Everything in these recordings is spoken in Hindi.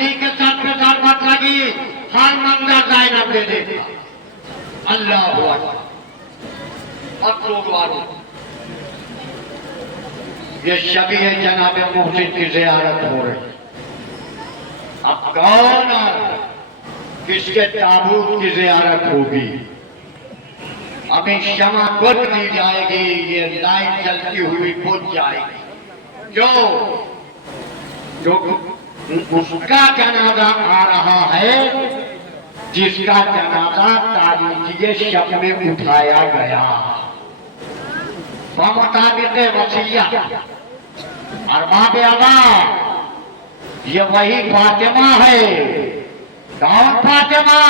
अली के साथ में दावत लगी, हर मंदिर ज़ैनब दे देता। अल्लाह अकबर। अब लोग वालों ये शबी जनाब मोहसिन की ज़ियारत हो रही। अब कौन किसके ताबूत की ज़ियारत होगी? अभी शमा बुझ दी जाएगी, ये लाइट जलती हुई बुझ जाएगी। जो उसका जनाजा आ रहा है, जिसका जनाजा तारीखीय शब में उठाया गया मुताबिक वसीया अरबाब अदा, ये वही फातिमा है। कौन फातिमा?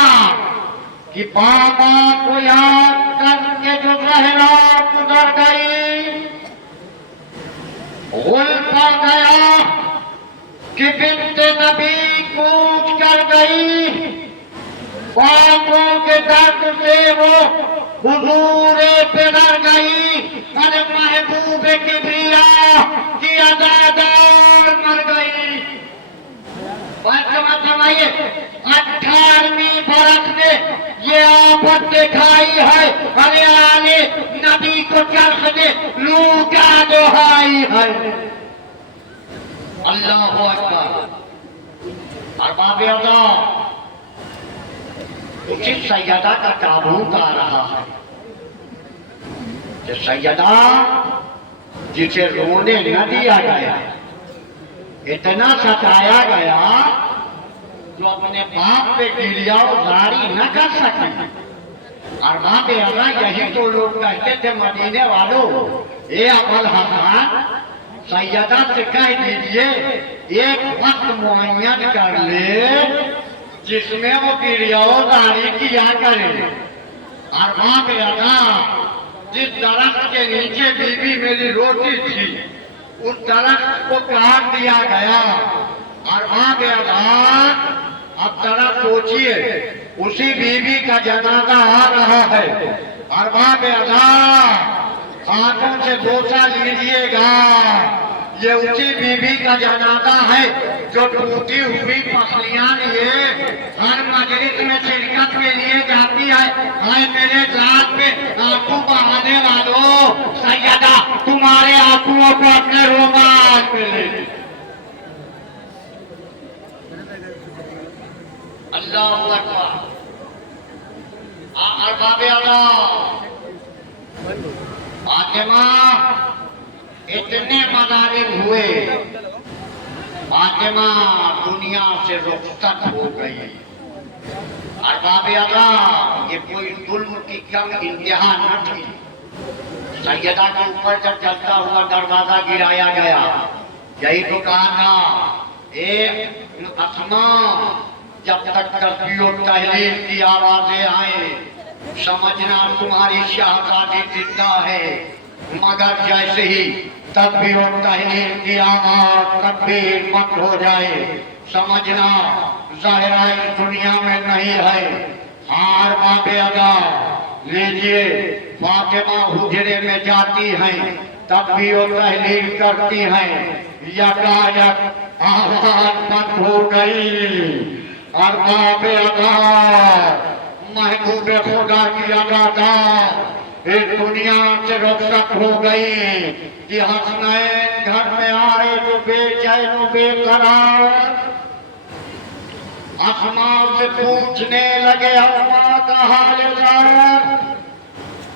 कि बाबा को याद करके जो सहरा गुजर गई, गुल पा गया कि बिन्ते नबी कूच कर गई। बापों के दर्द से वो हुजूरे पे डर गई। अरे महबूब किबरिया की अज़ादार मर गई। फरमाइए 18वीं बरस में ये आफत दिखाई है। अरे आने नबी को चरख दे लूटा दुहाई है। अल्लाह अकबर। अरबाब अदा, उसी सैयदा का ताबूत आ रहा है। ये सैयदा जिसे रोने न दिया गया, इतना सताया गया जो अपने बाप पे गिरियावजारी न कर सकी। और बाप अल्लाह, यही तो लोग कहते थे मदीने वालों, ये अबुल हसन सैयदा से कह दीजिए एक वक्त मुअय्यन कर ले जिसमें वो गिरियावजारी किया करे। और बाप अल्लाह, जिस दरख्त के नीचे बीबी मेरी रोटी थी, उस दरख्त को काट दिया गया। और बाप अल्लाह, अब जरा सोचिए, उसी बीबी का जनाजा आ रहा है। और बाप अल्लाह, हाथों से बोसा लीजिएगा, ये उसी बीबी का जनाजा है जो टूटी हुई पसलियां लिए हर मजलिस में शिरकत के लिए जाती है। हाय मेरे जात पे आंसू बहाने वालों, सैयदा तुम्हारे आंसुओं को अपने रुमाल पे ले। अल्लाह अकबर। अरबाब अल्लाह, फातिमा इतने मजालिम हुए, फातिमा दुनिया से रुखसत हो गई। अरबाब अल्लाह, ये कोई जुल्म की कम इंतहा न थी। सैयदा के ऊपर जब चलता हुआ दरवाजा गिराया गया, यही तो कहा था, एक अस्मा, जब तक तस्बीह और तहलील की आवाजें आए समझना तुम्हारी शहजादी जिंदा है। मगर जैसे ही तस्बीह और तहलील की आवाज तकबीर मत हो जाए, समझना ज़ाहिरा इस दुनिया में नहीं है। हार बाबे अदा लीजिए, फातिमा हुजरे में जाती हैं, तस्बीह और तहलील करती हैं, यकायक आवाज बंद हो गई। और बाबे अदा, महबूबे खुदा की अदा इस दुनिया से रुखसत हो गई कि हसनैन घर में आए तो बेचैन बेकरार अस्मा से पूछने लगे, अस्मा का हाल।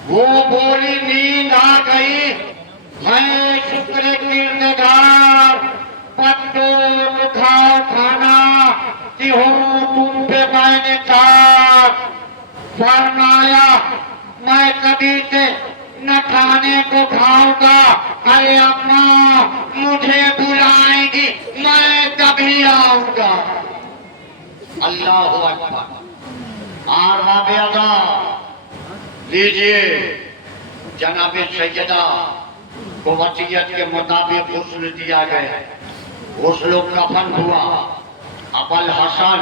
वो बोली, नींद आ गई, मैं शुक्र किरदार, पत्तो उठाओ खाना कि हो तुम पे मैंने कहा। फरमाया, मैं कभी से न खाने को खाऊंगा। अरे अम्मा मुझे बुलाएंगी, मैं कभी आऊंगा। अल्लाह अकबर। आरबाब अदा लीजिए, जनाब सैयदा को वसीयत के मुताबिक गुस्ल दिया गया, गुस्ल कफन हुआ। अबुल हसन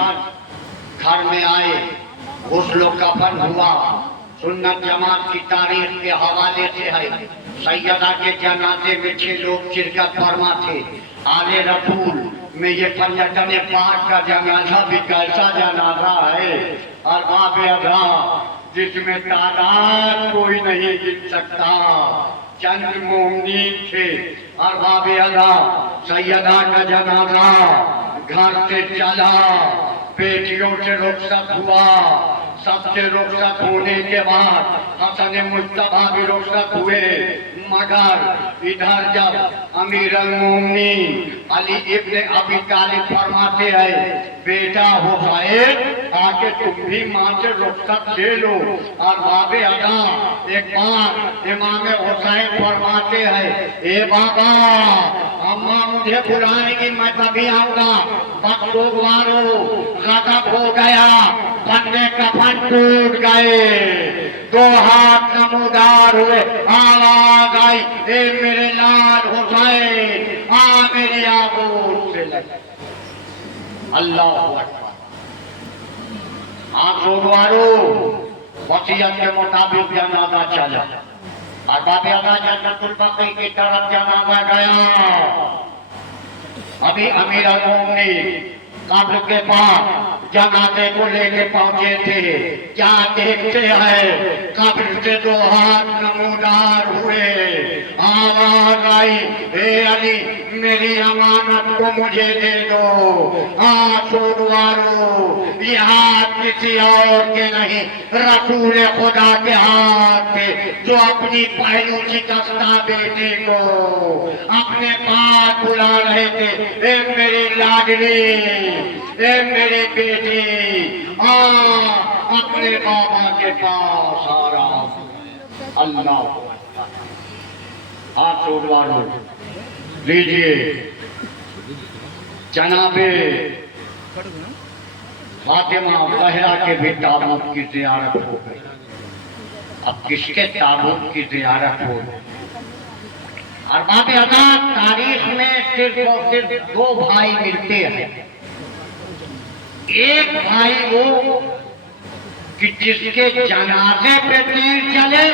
घर में आए, गुस्ल कफन हुआ। सुन्नत जमात की तारीख के हवाले से है, सैयदा के जनाजे में 6 लोग शिरकत फरमा थे। आले रसूल में ये पंजतन पाक का जनाजा भी कैसा जनाजा है, और बाब अदा जिसमें तादाद कोई नहीं गिन सकता, चंद मोमिन थे। और बाब अदा सैयदा का जनाजा घर से चला, बेटियों से रुखसत हुआ। सबसे रुखसत होने के बाद हसन मुस्तफा भी रुखसत हुए, मगर इधर जब अमीर अल-मोमिनीन अली इब्ने अबी तालिब फरमाते हैं, बेटा हुसैन आके तुम भी मां से रुखसत ले लो। और बाबे अदा एक बार इमाम हुसैन फरमाते हैं, ए बाबा अम्मा मुझे बुलाएंगी, मैं तभी आऊंगा। बदसुगवारो गजब हो गया, बंदे कफन टूट गए, 2 हाथ नमूदार हुए, आवाज आई, ए मेरे लाल हुसैन आ मेरी आगोश से लगे। अल्लाहु अकबर। आंसुवारो वसीयत के मुताबिक जनाजा चला, और बाबे अदा जन्नतुल बकी की तरफ जनाजा गया। अभी अमीर अल-मोमिनीन कब्र के पास जनाजे को लेके पहुंचे थे, क्या देखते हैं, कब्र से 2 हाथ नमूदार हुए, आवाज आई, ए अली मेरी अमानत को मुझे दे दो। आंसुवारो ये हाथ किसी और के नहीं, रसूल खुदा के हाथ थे, जो अपनी पहलू शिकस्ता बेटे को अपने पास बुला रहे थे, ए मेरी लाडली, ए मेरी बेटी, अपने बाबा के पास आ रहा हूं। अल्लाह आंसुवारो लीजिए, जनाबे फातिमा ज़हरा के भी ताबूत की ज़ियारत हो गई। अब किसके ताबूत की ज़ियारत हो गई? और बाबे अदा तारीख में सिर्फ और सिर्फ 2 भाई मिलते हैं। एक भाई वो कि जिसके जनाजे पे तीर चले,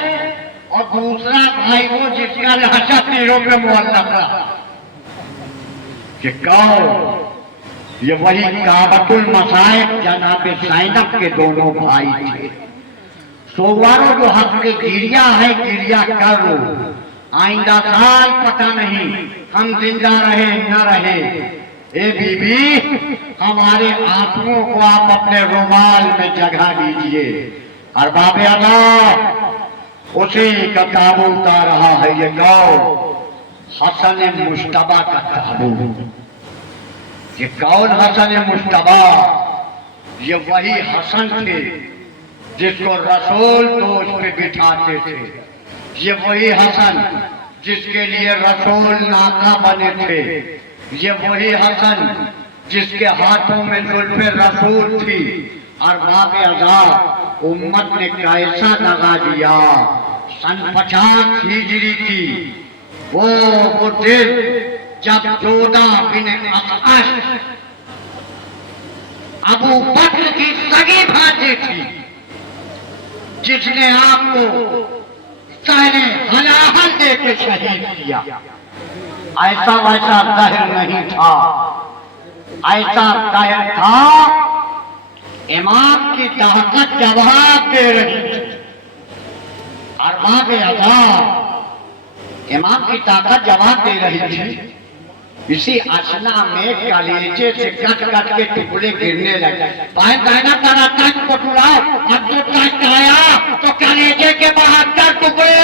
और दूसरा भाई वो जिसका लाशा तीरों पे मुअल्लक रहा। कि कौन? ये वही काबतुल मसाइब जनाब ज़ैनब के दोनों भाई थे। सोवारो जो हक की गिरिया है, गिरिया कर लो, आइंदा साल पता नहीं हम जिंदा रहे न रहे। ए बीबी हमारे आंसुओं को आप अपने रुमाल में जगह दीजिए। और बाबे अदा उसी का ताबूत आ रहा है। ये कौन? हसन मुश्तबा का ताबूत। ये कौन हसन मुश्तबा? ये वही हसन थे जिसको रसूल दोष पे बिठाते थे। ये वही हसन जिसके लिए रसूल नाका बने थे। ये वही हसन जिसके हाथों में जुल्फे रसूल थी। और बाबे अज़ा उम्मत ने कैसा दगा दिया। सन 50 हिजरी की वो दिन जब जोदा बिन असअस अबू बकर की सगी भांजी थी, जिसने आपको सहने हलाहल दे के शहीद किया। ऐसा वैसा ज़हर नहीं था, ऐसा ज़हर था इमाम की ताकत जवाब दे रही थी। और बाबे अज़ा इमाम की ताकत जवाब दे रही थी। इसी असना में कलेजे से कट कट के टुकड़े गिरने लगे। भाई कहना तारा तक को टुड़ाओ, अब तो तक आया तो कलेजे के 72 टुकड़े।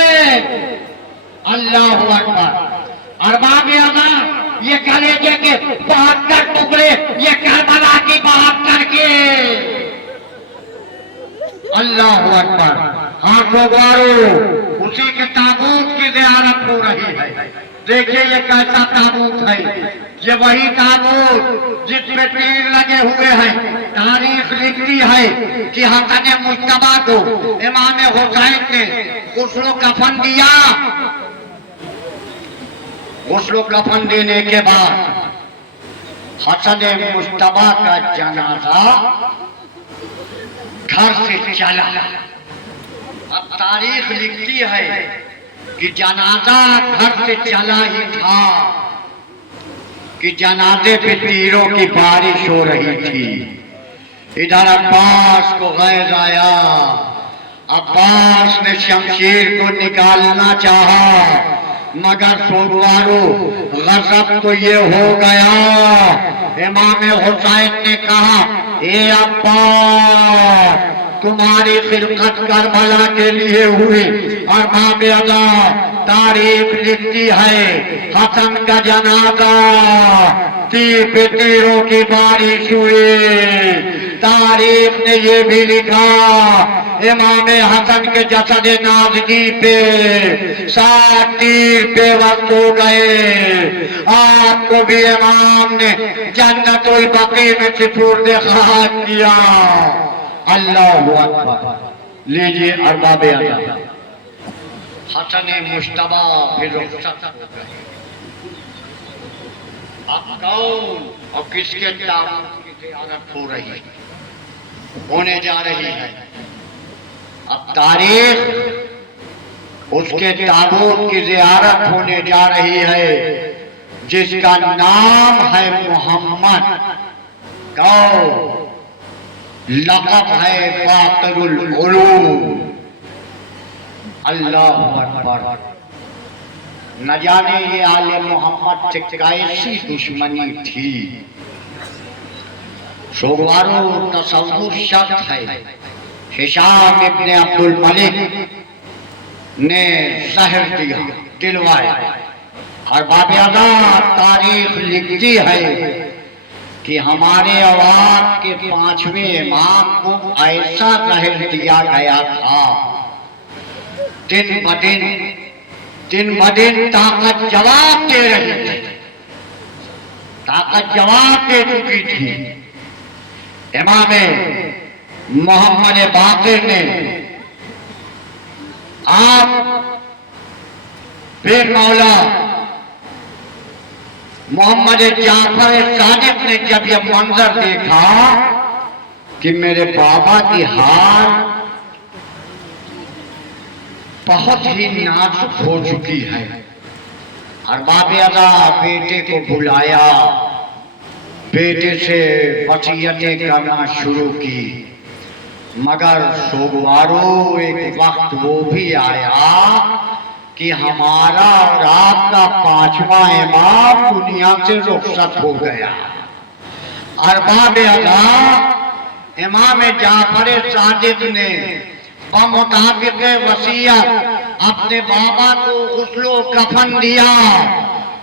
अल्लाहु अकबर। और बाबे अज़ा ये कलेजे के 72 टुकड़े, ये करबला की 72 के। अल्लाहु अकबर। हाथों वालों उसी के ताबूत की ज़ियारत हो रही है। देखिए ये कैसा ताबूत है। ये वही ताबूत जिसमें तीर लगे हुए हैं। तारीख लिखती है कि हसन मुश्तबा को इमाम हुसैन ने गुस्ल कफन दिया। गुस्ल कफन देने के बाद हसन मुश्तबा का जनाजा घर से चला। अब तारीख लिखती है कि जनाजा घर से चला ही था कि जनाजे पे तीरों की बारिश हो रही थी। इधर अब्बास को गैज आया। अब्बास ने शमशीर को निकालना चाहा, मगर सोगवारो गजब तो ये हो गया। इमाम हुसैन ने कहा, ए अब्बास, तुम्हारी खिलकत करबला के लिए हुई और माबेदा तारीख लिखती है हसन का जनाजा तीर पे तीरों की बारिश हुई। तारीख ने ये भी लिखा इमाम हसन के जसद नाज़गी पे 7 तीर बेवक्त हो गए। आपको भी इमाम ने जन्नतुल बकी में सुपुर्द खाक किया। अल्लाहु अकबर। लीजिए अरबाब अदा, हसन मुश्तबा फिर रुखसत हो गए। अब कौन और किसके ताबूत की ज़ियारत हो रही होने जा रही है? अब तारीख उसके ताबूत की ज़ियारत होने जा रही है जिसका नाम है मोहम्मद। कौन? लक़ब है फ़ाक़िरुल उलूम। अल्लाहु अकबर। न जाने ये आले मोहम्मद से कैसी दुश्मनी थी। सोगवारो तसव्वुर शर्त है। हिशाम इब्न अब्दुल मलिक ने जहर दिया, दिलवाया। और बाबेदा तारीख लिखती है कि हमारे औलाद के 5वें इमाम को ऐसा जहर दिया गया था, दिन ब दिन ताकत जवाब दे रही थी, ताकत जवाब दे चुकी थी। इमाम मोहम्मद बाक़िर ने आप फिर मौला मोहम्मद जाफर सादिक ने जब यह मंजर देखा कि मेरे बाबा की हार बहुत ही नाजुक हो चुकी है, और बाबेदा बेटे को बुलाया, बेटे से वसीयतें करना शुरू की। मगर सोगवारो एक वक्त वो भी आया कि हमारा और आपका 5वां इमाम दुनिया से रुखसत हो गया। और बाबेदा इमाम जाफर सादिक ने बमुताबिक वसीयत अपने बाबा को गुस्लो कफन दिया।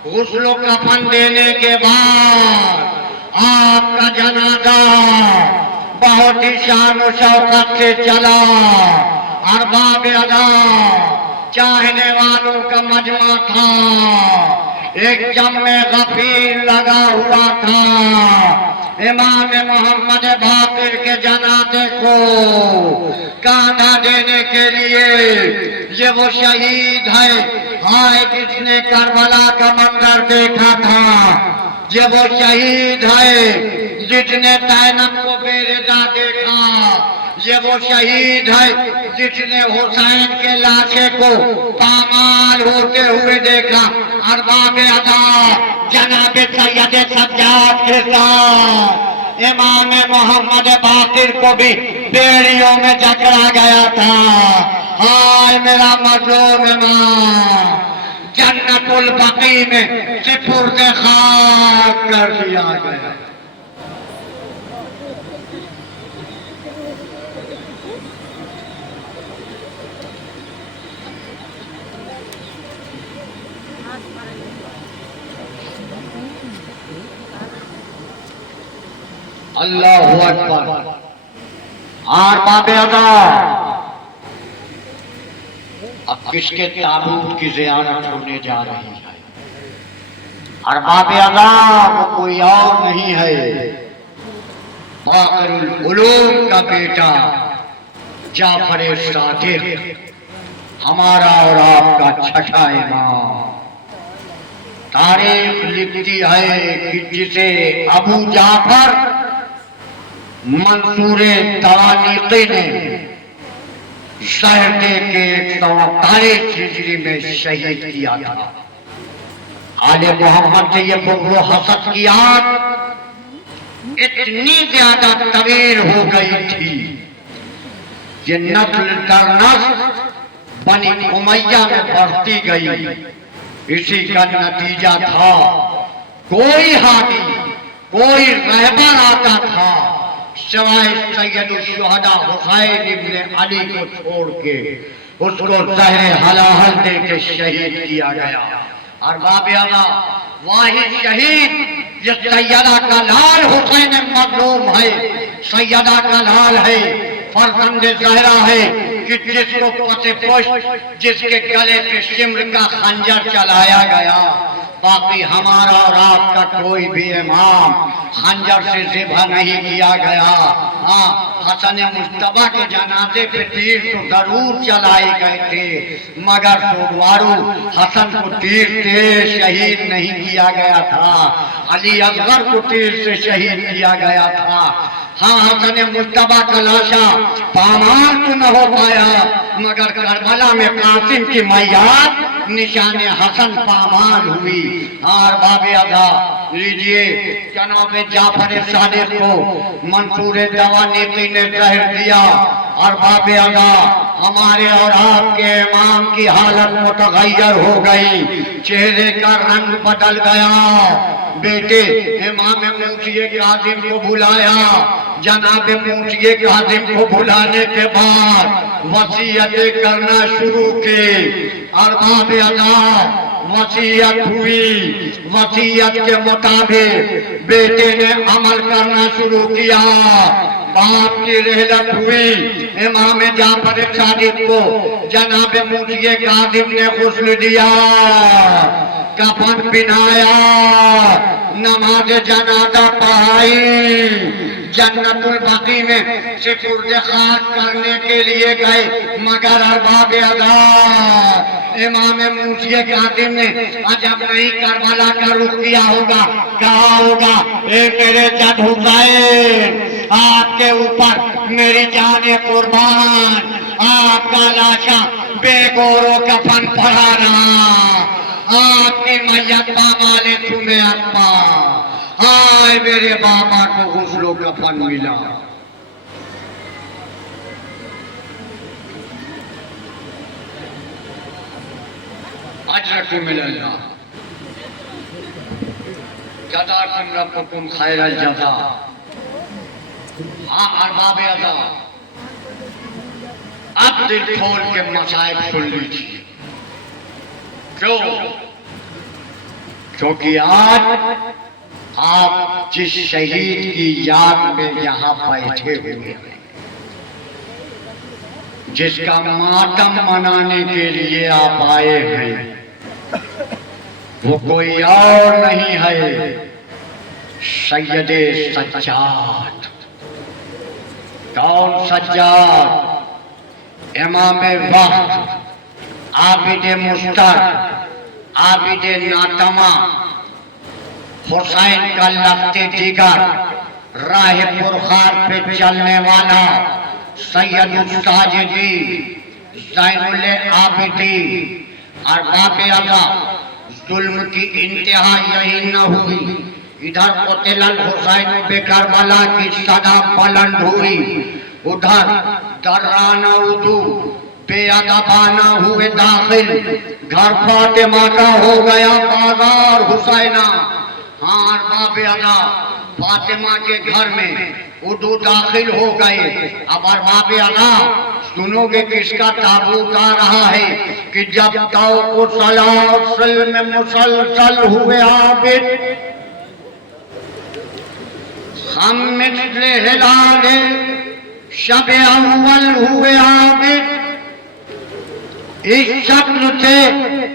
गुस्लो कफन देने के बाद आपका जनाजा बहुत ही शान और शौकत से चला। और बाबेदा चाहने वालों का मजमा था, एक जम्मे गफीर लगा हुआ था। इमाम मोहम्मद बाक़िर के जनाजे को कांधा देने के लिए ये वो शहीद है, हाय जिसने करबला का मंजर देखा था। ये वो शहीद है जिसने तैनब को बेरेजा देखा। ये वो शहीद है जिसने हुसैन के लाशे को पामाल होते हुए देखा। अरबाब अदा जनाब सैयद सज्जाद के साथ इमाम मोहम्मद बाक़िर को भी बेड़ियों में जकड़ा गया था। हाय मेरा मज़लूम इमाम जन्नतुल बकी में सुपुर्द खाक कर दिया गया। अल्लाहु अकबर। और बाबेदा अब किसके ताबूत की ज़ियारत होने जा रही है? और बाबेदा वो कोई और नहीं है, फ़ाक़िरुल उलूम का बेटा जाफर सादिक, हमारा और आपका 6ठा इमाम। तारीख लिखती है कि जिसे अबू जाफर मंसूर तवानीकी ने शहर के 148 हिजरी में शहीद किया था। आले मोहम्मद से ये बुग़्ज़ व हसद की आग इतनी ज्यादा तवील हो गई थी कि नस्ल दर नस्ल बनी उमैया में बढ़ती गई। इसी का नतीजा था कोई हादी, कोई रहबर आता था सिवाय सैयदुश्शुहदा हुसैन इब्ने अली को छोड़ के उसको ज़हरे हलाहल दे के शहीद किया गया। और बाबे आला वाहिद शहीद ये सैयदा का लाल हुसैन मज़लूम है, सैयदा का लाल है, फरजंदे ज़हरा है कि जिसको पते पुष्ट जिसके गले पे शिम्र का खंजर चलाया गया। बाकी हमारा और आपका कोई भी इमाम खंजर से ज़िबा नहीं किया गया। हाँ, हसन मुश्तबा के जनाजे पे तीर तो जरूर चलाए गए थे, मगर सोमवारू हसन को तीर से शहीद नहीं किया गया था, अली असगर को तीर से शहीद किया गया था। हाँ, हसन मुश्तबा का लाशा पामाल तो न हो पाया, मगर करबला में कासिम की मैयात निशाने हसन पामाल हुई। और बाबे अदा लीजिए, जनाब जाफर सादिक को मंसूर दवानीती ने जहर दिया और बाबे अदा हमारे और आपके इमाम की हालत मुतगय्यर हो गई, चेहरे का रंग बदल गया। बेटे इमाम मूसिए कासिम को बुलाया, जनाब मूसिए कासिम को बुलाने के बाद वसीयतें करना शुरू की और बाबे अदा वसीयत हुई। वसीयत के मुताबिक बेटे ने अमल करना शुरू किया। बाप की रहलत हुई। इमाम जाफर सादिक को जनाब मूसिए कासिम ने गुस्ल दिया, कफन पहनाया, नमाज जनाजा पढ़ाई, जन्नतुल बकी में सुपुर्द खाक करने के लिए गए, मगर अरबाब अदा इमाम मूसिए कासिम ने अजब नहीं करबला का रुख किया होगा, कहा होगा ए मेरे जद हुसैन, आपके ऊपर मेरी जाने कुर्बान, आपका लाशा बेगोरो कफन पढ़ाना, आपकी मैयत माले तुम्हें अप्पा। हाय मेरे बाबा को गुस्लो कफन मिला। अजरकुम मिलल्लाह जज़ाकुम रब्बुकुम खैरल जज़ा। हाँ अरबाब अदा, अब दिल खोल के मसाइब सुन लीजिए। क्यों? क्योंकि आज आप जिस शहीद की याद में यहाँ बैठे हुए हैं, जिसका मातम मनाने के लिए आप आए हैं, वो कोई और नहीं है, सैयदे सज्जाद। कौन सज्जाद? इमाम वक्त, आबिद मुस्तर, आबिद नातमा, हुसैन का लफ्ते जिगर, राह पुरखार पे चलने वाला, सैयदुल साजिदी, ज़ैनुल आबिदी। और बाबे अदा जुल्म की इंतहा यही न हुई, इधर क़ुतिल हुसैन बेकरबला की सदा बुलंद हुई, उधर दर्राना उदू बेअदबाना हुए दाखिल, घर फातिमा का हो गया बाजार हुसैना। हाँ बाबे अदा फातिमा के घर में उदू दाखिल हो गए। अब बाबे अदा सुनोगे किसका ताबूत आ रहा है कि जब तौ सलासल में मुसलसल हुए आबिद, हम मिस्ले हिलाले शब अव्वल हुए आबिद, इस शक्ल से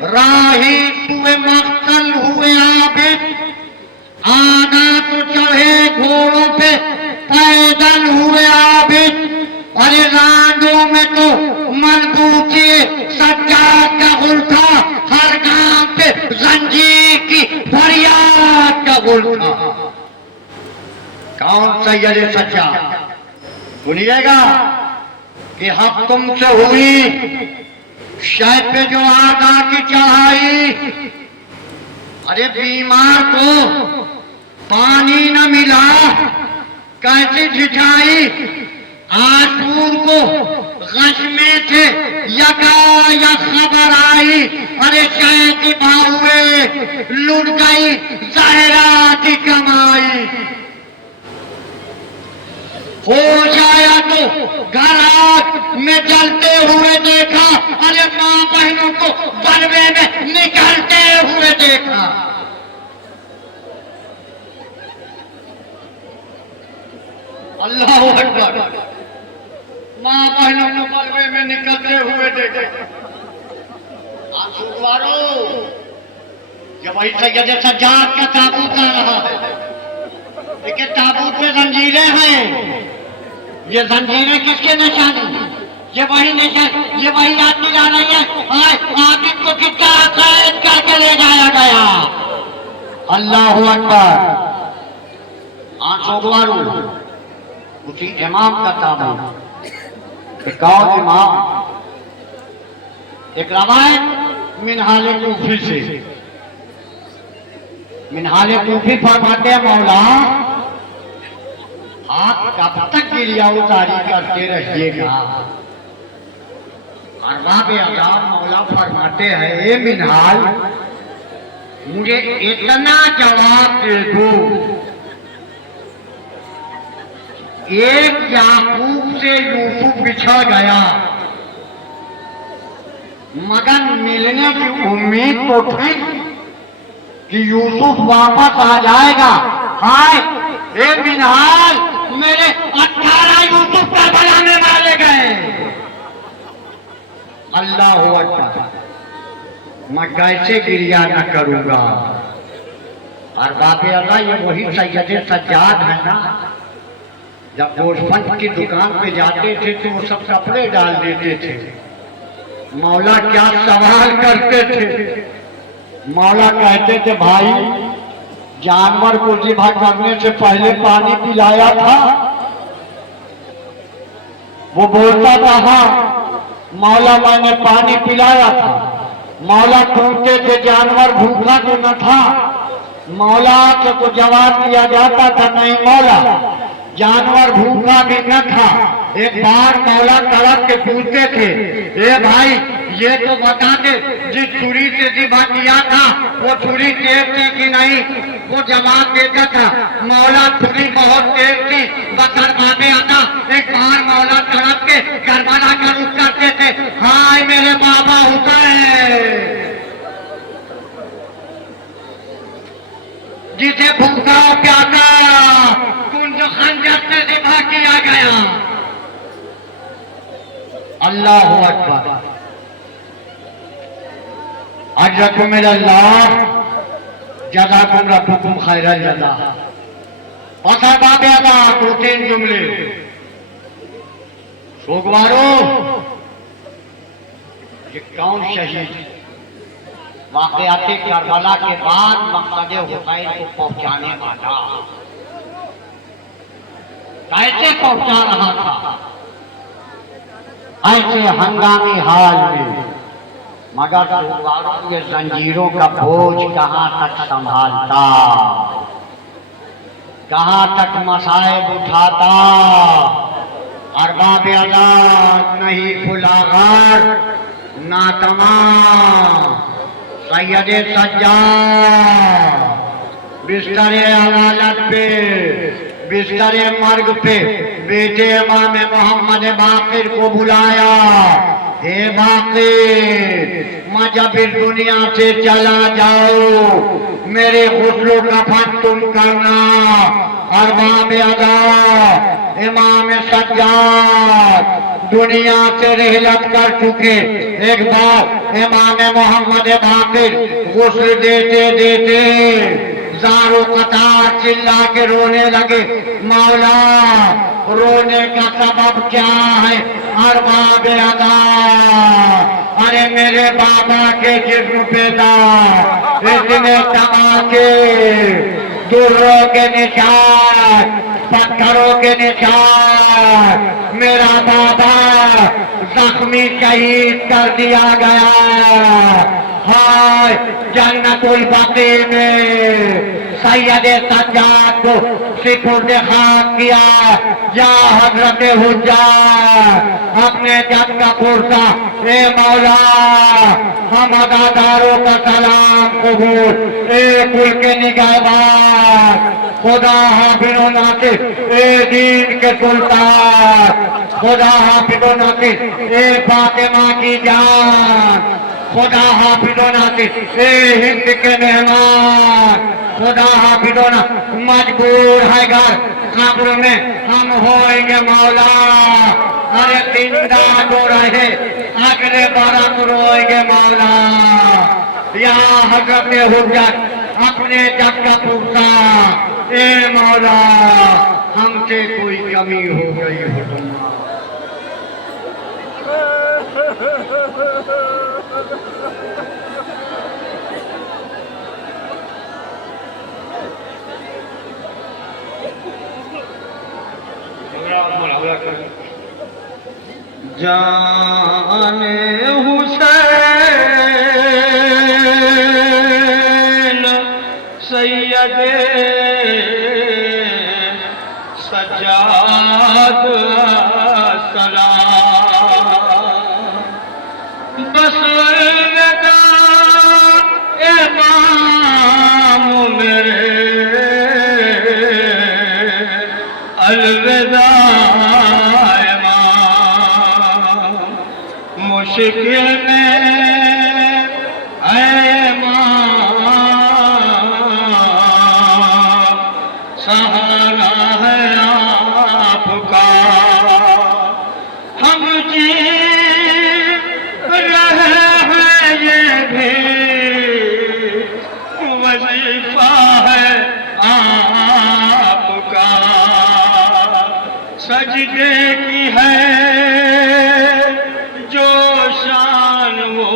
राही हुए मख्तल हुए आबिद, आना तो चढ़े घोड़ों पे पैदल हुए आबिद, और रांडों में तो मजबूती सज्जाद का गुल था, हर गांव पे जंजीर की फरियाद का गुल था। कौन सैयद सज्जाद? सुनिएगा, कि हक तुमसे हुई शायद पे जो आगा की चढ़ाई। अरे बीमार को पानी न मिला कैसी झिझाई। आसूर को गश में थे यका खबर आई। अरे शायद की हुए लुट गई ज़हरा की कमाई। हो जाया तो घर आग में जलते हुए देखा। अरे माँ बहनों को बलवे में निकलते हुए देखा। अल्लाह अकबर। माँ बहनों को बलवे में निकलते हुए देखे। आंसू जब वही सैयद सज्जाद का ताबूत आ रहा है। देखिए ताबूत में जंजीरें हैं। ये जंजीरें किसके निशान? ये वही निशान, ये वही याद नहीं आ रही है। आबिद को कितना कैद करके ले जाया गया। अल्लाह अकबर। आंसू उसी इमाम का ताबूत। कौन इमाम? एक रवायत मिनहाले कूफी से। मिनहाले कूफी फरमाते हैं मौला आप कब तक गिरिया उतारी करते रहिएगा। अरबाब आज़म मौला फरमाते हैं ए मिनहाल मुझे इतना जवाब दे दो। एक याकूब से यूसुफ बिछड़ गया मगर मिलने की उम्मीद तो थी कि यूसुफ वापस आ जाएगा। हाय ए मिनहाल मेरे 18 यूसुफ का बनाने वाले गए। अल्लाह अकबर। मैं कैसे गिरिया न करूंगा। और बाबे अल्लाह ये वही सैयद सज्जाद है ना। जब गोशफंद की दुकान पे जाते थे तो वो सब कपड़े डाल देते थे। मौला क्या सवाल करते थे। मौला कहते थे भाई जानवर को ज़िबा करने से पहले पानी पिलाया था। वो बोलता था हाँ मौला मैंने पानी पिलाया था। मौला पूछते थे जानवर भूखा तो न था। मौला से को जवाब दिया जाता था नहीं मौला जानवर भूखा भी न था। एक बार मौला तड़प के पूछते थे ए भाई ये तो बता दे जिस छुरी से ज़िबा किया था वो छुरी तेज थी कि नहीं। वो जवाब देता था मौला छुरी बहुत तेज थी। बकर बाबे आता एक बार मौला तड़प के गड़बड़ा कर उठ करते थे हाय मेरे बाबा हुसैन जिसे भूखा प्यासा कुंज खंजर से ज़िबा किया गया। अल्लाह अकबर। अजरकुम अल्लाह जज़ाकुम रब्बुकुम खैरल जज़ा। असबाब अदा को 3 जुमले। सोगवारो ये कौन शहीद वाक़यात करबला के बाद मक़सद हुसैन को पहुंचाने वाला कैसे पहुंचा रहा था ऐसे हंगामी हाल में। मगर ये जंजीरों का बोझ कहाँ तक संभालता, कहाँ तक मसाइब उठाता। अरबाब आज़ाद नहीं खुलागार ना तमाम सैयद सज्जाद बिस्तरे अदालत पे बिस्तरे मर्ग पे बेटे इमाम मोहम्मद बाकिर को बुलाया। हे बाकिर मैं जब इस दुनिया से चला जाऊं मेरे गुस्लो कफन तुम करना। अरबाब आज़ाद इमाम सज्जाद दुनिया से रिहलत कर चुके। एक बार इमाम मोहम्मद बाकिर गुस्ल देते देते ज़ारो कतार चिल्ला के रोने लगे मौला रोने का सबब क्या है। अरबाब आज़ाद अरे मेरे बाबा के जिस्म पे इतने तमाके दुर्रों के निशान पत्थरों के निशान मेरा बाबा जख्मी शहीद कर दिया गया। हाय जन्नतुल बकी में सैयद सज्जाद को सिपुर्द खाक किया। या हजरत हुज्जात अपने जद का पुरसा ए मौला हम अदादारों का सलाम कबूल। ए कुल के निगहबान खुदा हाफिज़ो नासिर ए दीन के सुल्तान, खुदा हाफिज़ो नासिर ए फातिमा की जान, खुदा हाफिज़ो नासिर ए हिंद के मेहमान, खुदा हाफिज़ो ना मजबूर है घर कब्र में हम होएंगे मौला। अरे जिंदा जो रहे अगले बरस रोएंगे मौला। या हजरत हुज्जत अपने जग का पूछा ए मौला हमसे कोई कमी हो गई हो तो जाने हुसैन सैयदे सज्जाद सलाम बस अलविदा इमाम मेरे अलविदा इमाम मुश्किल में सहारा है आपका हम जी रहे हैं ये भी वजीफा है आपका। सजदे की है जो शान वो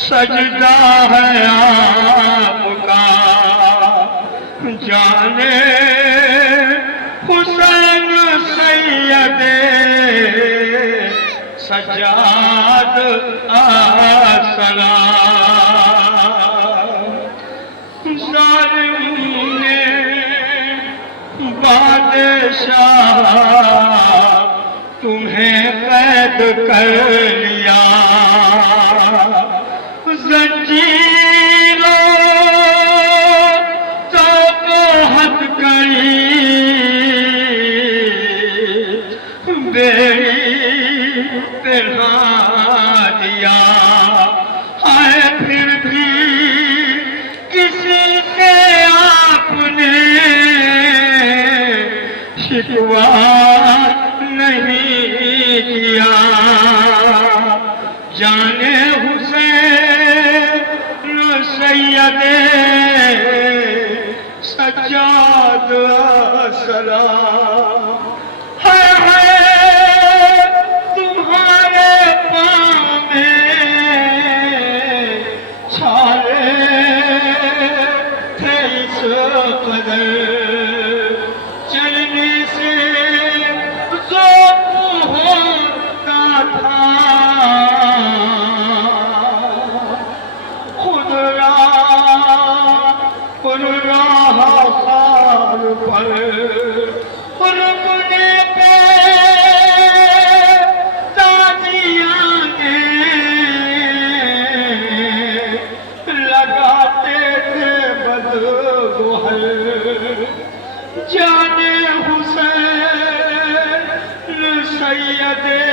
सजदा है आपका। जाने हुसैन सैयदे सज्जाद सलाम जालिम ने बादशाह तुम्हें कैद कर लिया। जंजीरों पहना दिया है फिर भी किसी से आपने शिकवा नहीं किया। जाने हुसैन सैयदे सज्जाद सलाम तुम्हारे पाँव में छाले थे इस कदर चलने से ज़ौक़ होता था। खुद राह खार पर रुकने पे ताज़ियाने लगाते थे बदगोहर। जाने हुसैन सैयदे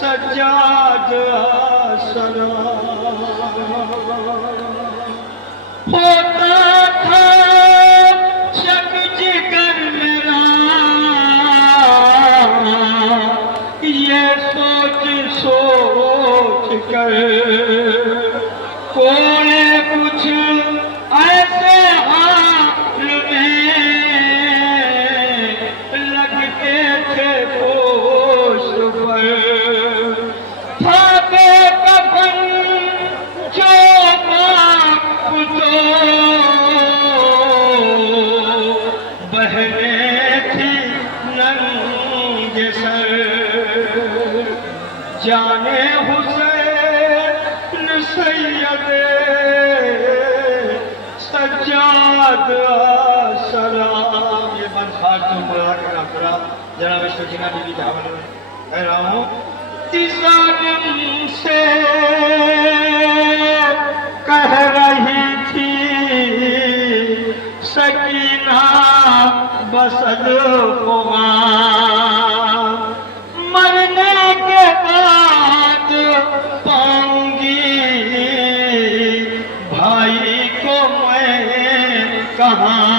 सज्जाद सलाम होता था शक जिगर मेरा ये सोच सोच कर कोई कुछ ऐसे हाल में लगते थे पोश पर। फाके कफन जो बाप तो सज्जाद सलाम। ये मन फालतू बुला के रखा जरा मैं सजना बीबी धावन कह रहा हूँ। तिसानम से कह रही थी सकीना बसद कुमा, मरने के बाद पाऊंगी भाई को मैं कहाँ।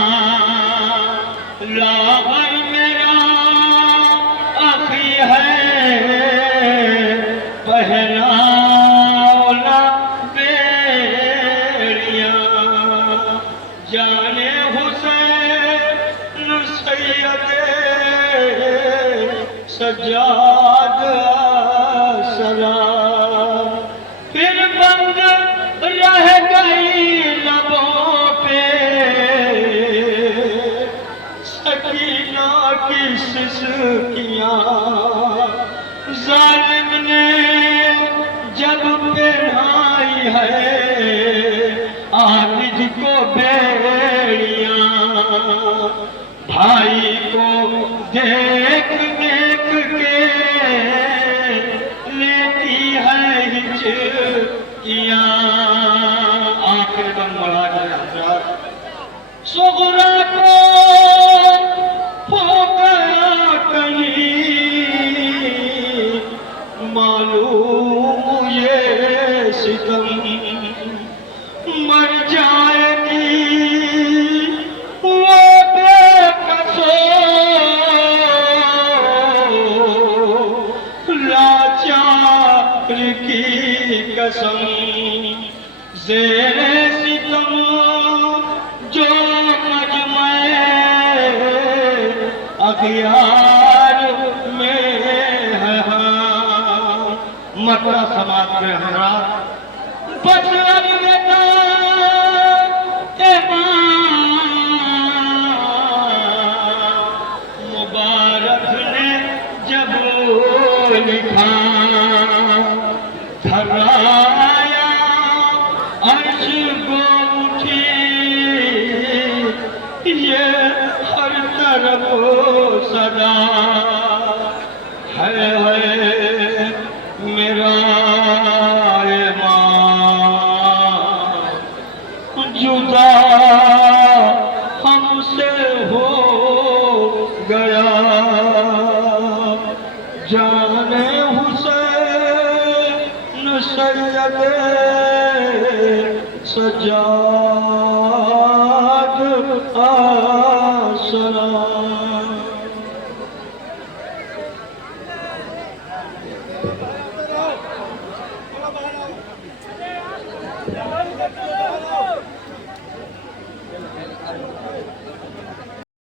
लावर मेरा अखी है पहनाओला बेड़ियाँ, जाने हुसैन सैयद सज्जाद सलाम। फिर बंद रह गई लबों पे सकीना की सिसकियाँ, जालिम ने जब पहनाई है आबिद को बेड़ियाँ, भाई को देख देख के लेती है हिचकियाँ। आखिर दम बढ़ा के हजरत सुगरा को हो गया कहीं मालूम ये सितम, मर जाएगी वो बेकसो लाचार की कसम। ज़ेरे सितम जो मजमे अखियार में है, मथुरा समाज में हमारा बस अलविदा मुबारक ने जब लिखा, धराया अर्श को उठी ये हर तरफ सदा है मेरा जुदा हमसे हो गया, जाने हुसैन सैयद सज्जाद